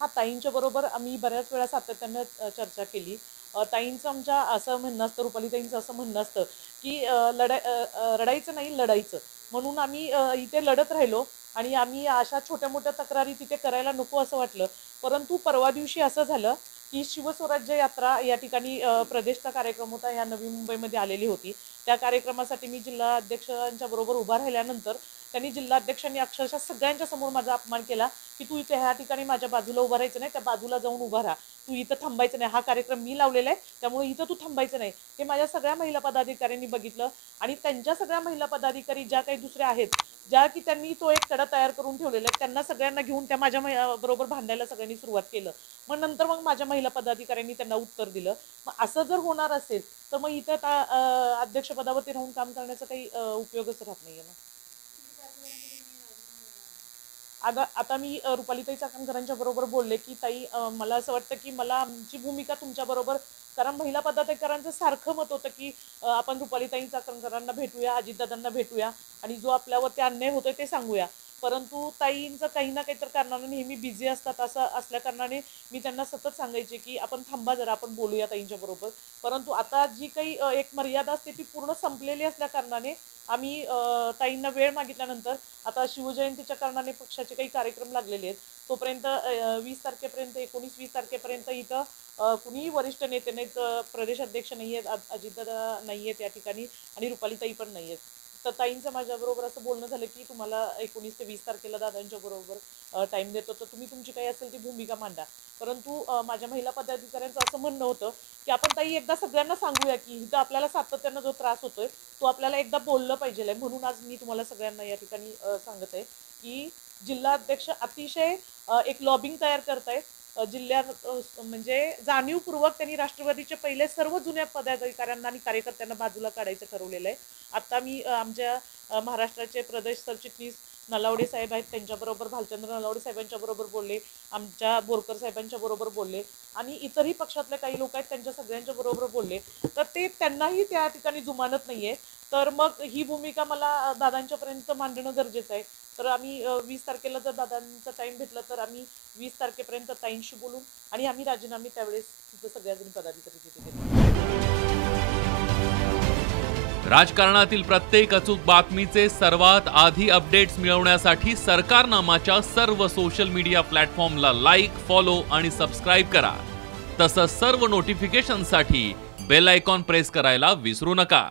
हां, ताईंच्या बरोबर आम्ही बऱ्याच वेळा सातत्यानं चर्चा केली. ताईंचं आमच्या असं म्हणणं असतं, रुपाली ताईंचं असं म्हणणं असतं, की रडायचं नाही, लढायचं. म्हणून आम्ही इथे लढत राहिलो आणि आम्ही अशा छोट्या-मोठ्या तक्रारी तिथे करायला नको असं वाटलं. परंतु परवा दिवशी असं झालं, की शिवस्वराज्य यात्रा या ठिकाणी प्रदेशचा कार्यक्रम होता, या नवी मुंबईमध्ये आलेली होती. त्या कार्यक्रमासाठी मी जिल्हाध्यक्षांच्या बरोबर उभा राहिल्यानंतर त्यांनी जिल्हाध्यक्षांनी अक्षरशः सगळ्यांच्या समोर माझा अपमान केला, की तू इथे ह्या ठिकाणी माझ्या बाजूला उभं राहायचं नाही, त्या बाजूला जाऊन उभा राहा. तू इथं थांबायचं नाही. हा कार्यक्रम मी लावलेला आहे, त्यामुळे इथं तू थांबायचं नाही. हे माझ्या सगळ्या महिला पदाधिकाऱ्यांनी बघितलं आणि त्यांच्या सगळ्या महिला पदाधिकारी ज्या काही दुसऱ्या आहेत, ज्या की त्यांनी तो एक कडा तयार करून ठेवलेला आहे, त्यांना सगळ्यांना घेऊन त्या माझ्या बरोबर भांडायला सगळ्यांनी सुरुवात केलं. मग नंतर माझ्या महिला पदाधिकाऱ्यांनी त्यांना उत्तर दिलं. मग असं जर होणार असेल, तर मग इथं अध्यक्षपदावरती राहून काम करण्याचा काही उपयोगच राहत नाहीये ना. आता मी रुपालीताई चाकणकरांच्या बरोबर बोलले, की ताई मला असं वाटतं, की मला आमची भूमिका तुमच्या बरोबर, कारण महिला पदाधिकाऱ्यांचं सारखं मत होतं, की आपण रुपालीताई चाकणकरांना भेटूया, अजितदादांना भेटूया आणि जो आपल्यावरती अन्याय होतोय ते सांगूया. परंतु ताईंचं काही ना काहीतरी कारणाने नेहमी बिझी असतात. असं असल्या कारणाने मी त्यांना सतत सांगायचे, की आपण थांबा जरा, आपण बोलूया ताईंच्या बरोबर. परंतु आता जी काही एक मर्यादा असते ती पूर्ण संपलेली असल्या कारणाने आम्ही ताईंना वेळ मागितल्यानंतर आता शिवजयंतीच्या कारणाने पक्षाचे काही कार्यक्रम लागलेले आहेत. तोपर्यंत 20 तारखेपर्यंत 19-20 तारखेपर्यंत इथं कुणीही वरिष्ठ नेते नाहीत, प्रदेश अध्यक्ष नाही आहेत, अजितदादा नाही आहेत या ठिकाणी आणि रुपालीताई पण नाही आहेत. तर ताईंचं माझ्याबरोबर असं बोलणं झालं, की तुम्हाला 19 ते 20 तारखेला दादांच्या बरोबर टाईम देतो, तर तुम्ही तुमची काही असेल ती भूमिका मांडा. परंतु माझ्या महिला पदाधिकाऱ्यांचं असं म्हणणं होतं, की आपण ताई एकदा सगळ्यांना सांगूया, की इथं आपल्याला सातत्यानं जो त्रास होतोय तो आपल्याला एकदा बोललं पाहिजे. म्हणून आज मी तुम्हाला सगळ्यांना या ठिकाणी सांगत आहे, की जिल्हा अध्यक्ष अतिशय एक लॉबिंग तयार करतायत. जिल्ह्यात म्हणजे जाणीवपूर्वक त्यांनी राष्ट्रवादीचे पहिले सर्व जुन्या पदाधिकाऱ्यांना आणि कार्यकर्त्यांना बाजूला काढायचं ठरवलेलं आहे. आता मी आमच्या महाराष्ट्राचे प्रदेश सरचिटणीस नलावडे साहेब आहेत, त्यांच्याबरोबर भालचंद्र नलावडे साहेबांच्या बरोबर बोलले, आमच्या बोरकर साहेबांच्या बरोबर बोलले आणि इतरही पक्षातले काही लोक आहेत त्यांच्या सगळ्यांच्या बरोबर बोलले. तर ते त्यांनाही त्या ठिकाणी जुमानत नाहीये. तर मग ही भूमिका मला दादांच्या पर्यंत मांडणं गरजेचं आहे. तर आम्ही 20 तारखेला जर दादांचा टाइम भेटला तर आम्ही 20 तारखेपर्यंत ताईंशी बोलून आणि आम्ही राजीनामे त्यावेळेस तिथं सगळ्याजणी पदाधिकारी तिथे देतो. राजकारणातील प्रत्येक अचूक बातमीचे सर्वात आधी अपडेट्स मिळवण्यासाठी सरकारनामाच्या सर्व सोशल मीडिया प्लॅटफॉर्मला लाईक, फॉलो आणि सबस्क्राईब करा. तसंच सर्व नोटिफिकेशनसाठी बेल आयकॉन प्रेस करायला विसरू नका.